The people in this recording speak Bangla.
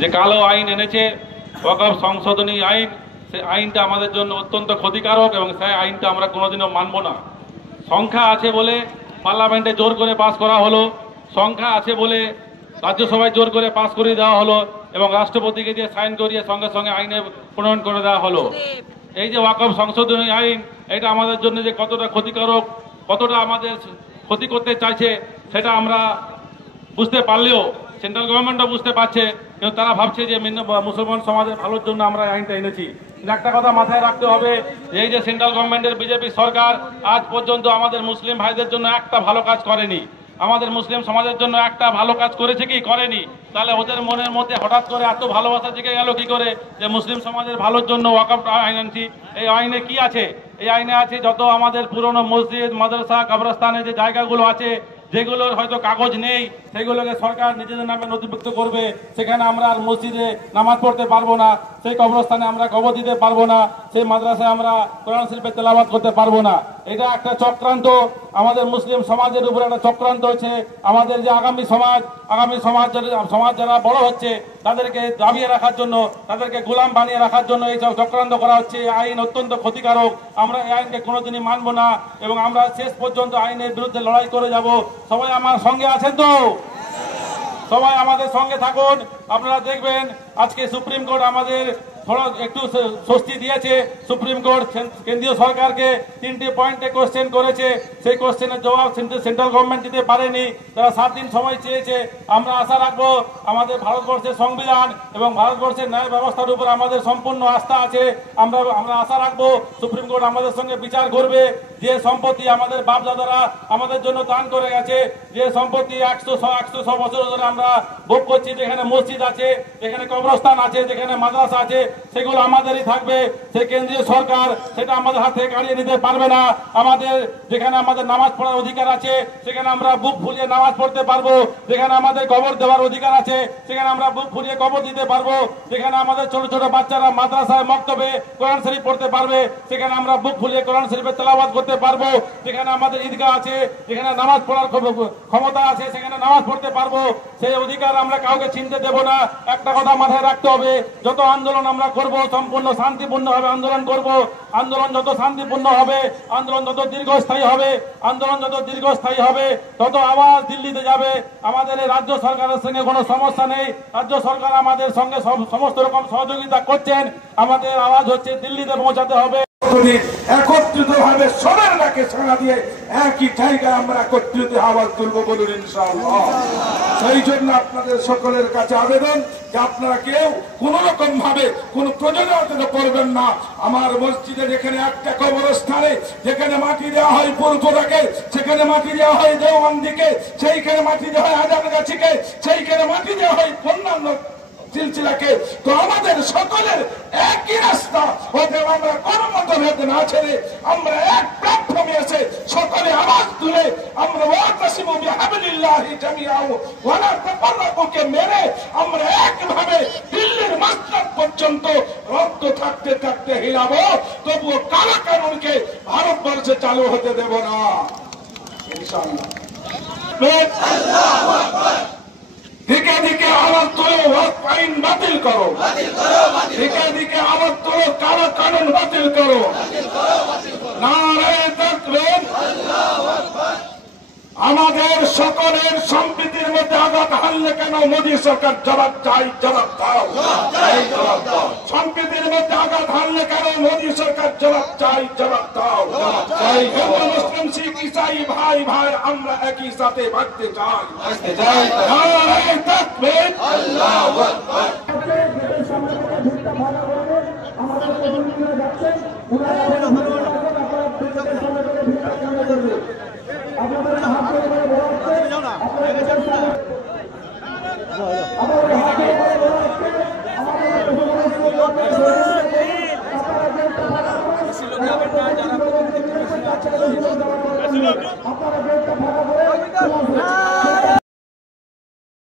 যে কালো আইন এনেছে ওয়াকফ সংশোধনী আইন, সেই আইনটা আমাদের জন্য অত্যন্ত ক্ষতিকারক এবং সেই আইনটা আমরা কোনোদিনও মানব না। সংখ্যা আছে বলে পার্লামেন্টে জোর করে পাস করা হলো, সংখ্যা আছে বলে রাজ্যসভায় জোর করে পাস করে দেওয়া হলো এবং রাষ্ট্রপতিকে দিয়ে সাইন করিয়ে সঙ্গে সঙ্গে আইনে প্রণয়ন করে দেওয়া হলো। এই যে ওয়াকফ সংশোধনী আইন, এটা আমাদের জন্য যে কতটা ক্ষতিকারক, কতটা আমাদের ক্ষতি করতে চাইছে সেটা আমরা বুঝতে পারলেও সেন্ট্রাল গভর্নমেন্টও বুঝতে পারছে, কিন্তু তারা ভাবছে যে মুসলমান সমাজের ভালোর জন্য আমরা আইনটা এনেছি। একটা কথা মাথায় রাখতে হবে, এই যে সেন্ট্রাল গভর্নমেন্টের বিজেপি সরকার আজ পর্যন্ত আমাদের মুসলিম ভাইদের জন্য একটা ভালো কাজ করেনি, আমাদের মুসলিম সমাজের জন্য একটা ভালো কাজ করেছে কি? করেনি। তাহলে ওদের মনের মধ্যে হঠাৎ করে এত ভালোবাসা জেগে গেল কি করে যে মুসলিম সমাজের ভালোর জন্য ওয়াকফ আইন আনছি? এই আইনে কি আছে? এই আইনে আছে যত আমাদের পুরনো মসজিদ, মাদ্রাসা, কবরস্থানে যে জায়গাগুলো আছে, যেগুলোর হয়তো কাগজ নেই, সেগুলোকে সরকার নিজেদের নামে নথিভুক্ত করবে। সেখানে আমরা আর মসজিদে নামাজ পড়তে পারবো না, সেই কবরস্থানে আমরা কবর দিতে পারবো না, সেই মাদ্রাসায় আমরা কোরআন শরীফে তেলাওয়াত করতে পারবো না। এটা একটা চক্রান্ত, আমাদের মুসলিম সমাজের উপর একটা চক্রান্ত হচ্ছে। আমাদের যে আগামী সমাজ যারা বড় হচ্ছে তাদেরকে দাবিয়ে রাখার জন্য, তাদেরকে গোলাম বানিয়ে রাখার জন্য এই চক্রান্ত করা হচ্ছে। আইন অত্যন্ত ক্ষতিকারক, আমরা এই আইনকে কোনোদিনই মানব না এবং আমরা শেষ পর্যন্ত আইনের বিরুদ্ধে লড়াই করে যাব। সবাই আমার সঙ্গে আছেন তো? সবাই আমাদের সঙ্গে থাকুন। আপনারা দেখবেন আজকে সুপ্রিম কোর্ট আমাদের थोड़ा একটু স্বস্তি দিয়েছে। সুপ্রিম কোর্ট কেন্দ্রীয় সরকারকে 3টি পয়েন্টে কোশ্চেন করেছে, সেই কোশ্চেনের জবাব সেন্ট্রাল গভর্নমেন্ট দিতে পারেনি। তারা 7 দিন সময় চেয়েছে। আমরা আশা রাখবো আমাদের ভারতবর্ষের সংবিধান এবং ভারতবর্ষের ন্যায় ব্যবস্থার উপর আমাদের সম্পূর্ণ আস্থা আছে। আমরা আশা রাখবো সুপ্রিম কোর্ট আমাদের সঙ্গে বিচার করবে। যে সম্পত্তি আমাদের বাপ দাদারা আমাদের জন্য দান করে গেছে, যে সম্পত্তি 100 বছর ধরে আমরা ভোগ করছি, যেখানে মসজিদ আছে, যেখানে কবরস্থান আছে, যেখানে মাদ্রাসা আছে, সেগুলো আমাদেরই থাকবে। সেই কেন্দ্রীয় সরকার সেটা আমাদের হাত থেকে কাড়িয়ে নিতে পারবে না। আমাদের যেখানে আমাদের নামাজ পড়ার অধিকার আছে, সেখানে আমরা বুক ফুলিয়ে নামাজ পড়তে পারবো। যেখানে আমাদের কবর দেওয়ার অধিকার আছে, সেখানে আমরা বুক ফুলিয়ে কবর দিতে পারবো। যেখানে আমাদের ছোট ছোট বাচ্চারা মাদ্রাসায় মক্তবে কোরআন শরীফ পড়তে পারবে, সেখানে আমরা বুক ফুলিয়ে কোরআন শরীফে তেলাওয়াত করতে পারবো। যেখানে আমাদের ঈদগাহ আছে, যেখানে নামাজ পড়ার ক্ষমতা আছে, সেখানে নামাজ পড়তে পারবো। সেই অধিকার আমরা কাউকে ছিনতে দেব না। একটা কথা মাথায় রাখতে হবে, যত আন্দোলন আমরা করব সম্পূর্ণ শান্তিপূর্ণভাবে আন্দোলন করব। আন্দোলন যত শান্তিপূর্ণ হবে, আন্দোলন যত দীর্ঘস্থায়ী হবে, তত আওয়াজ দিল্লিতে যাবে। আমাদের এই রাজ্য সরকারের সঙ্গে কোনো সমস্যা নেই। রাজ্য সরকার আমাদের সঙ্গে সমস্ত রকম সহযোগিতা করছেন। আমাদের আওয়াজ হচ্ছে দিল্লিতে পৌঁছাতে হবে। একত্রিত ভাবে সবার ডাকে সাড়া দিয়ে একই জায়গায় আমরা একত্রিত আওয়াজ তুলব, বলুন ইনশাআল্লাহ। সেই জন্য আপনাদের সকলের কাছে আবেদন যে আপনারা কেউ কোন রকম ভাবে কোন প্রযোজনা করবেন না। আমার মসজিদে যেখানে একটা কবরস্থানে যেখানে মাটি দেওয়া হয় পূর্বটাকে, সেখানে মাটি দেওয়া হয় দেওয়ানদিকে, সেইখানে মাটি দেওয়া হয় আজানগাছিকে, সেইখানে মাটি দেওয়া হয় অন্যান্য সিলসিলাকে। তো আমাদের সকলের একই রাস্তা, ওদের আমরা কোন মতভেদ না ছেড়ে আমরা এক প্ল্যাটফর্মে এসে সকলে আওয়াজ তুলে আমরা ওয়াতাসিমু বিহাবলিল্লাহি জামিআন ওয়া লা তাফাররাকুকে মেরে আমরা একভাবে দিল্লির মাসনদ পর্যন্ত রক্ত থাকতে থাকতে হিলাবো, তবুও কালা কানুনকে ভারতবর্ষে চালু হতে দেব না ইনশাআল্লাহ। আল্লাহু আকবার। দিকে দিকে আওয়াজ তোলো, ওয়াকফ আইন বাতিল করো। দিকে দিকে আওয়াজ তোলো, কালা কানুন বাতিল করো। নারায়ে তাকবীর। আমাদের সকলের সম্প্রীতির মধ্যে আঘাত হানলে কেন মোদী সরকার জবাব চাই, জবাব দাও। সম্প্রীতির মধ্যে আঘাত হানলে কেন মোদী সরকার জবাব চাই, জবাব দাও। মুসলিম শিখ ইসাই ভাই ভাই আমরা একই সাথে ভাবতে চাই। নারায়ে তাকবীর। আল্লাহু আকবার। আমাদের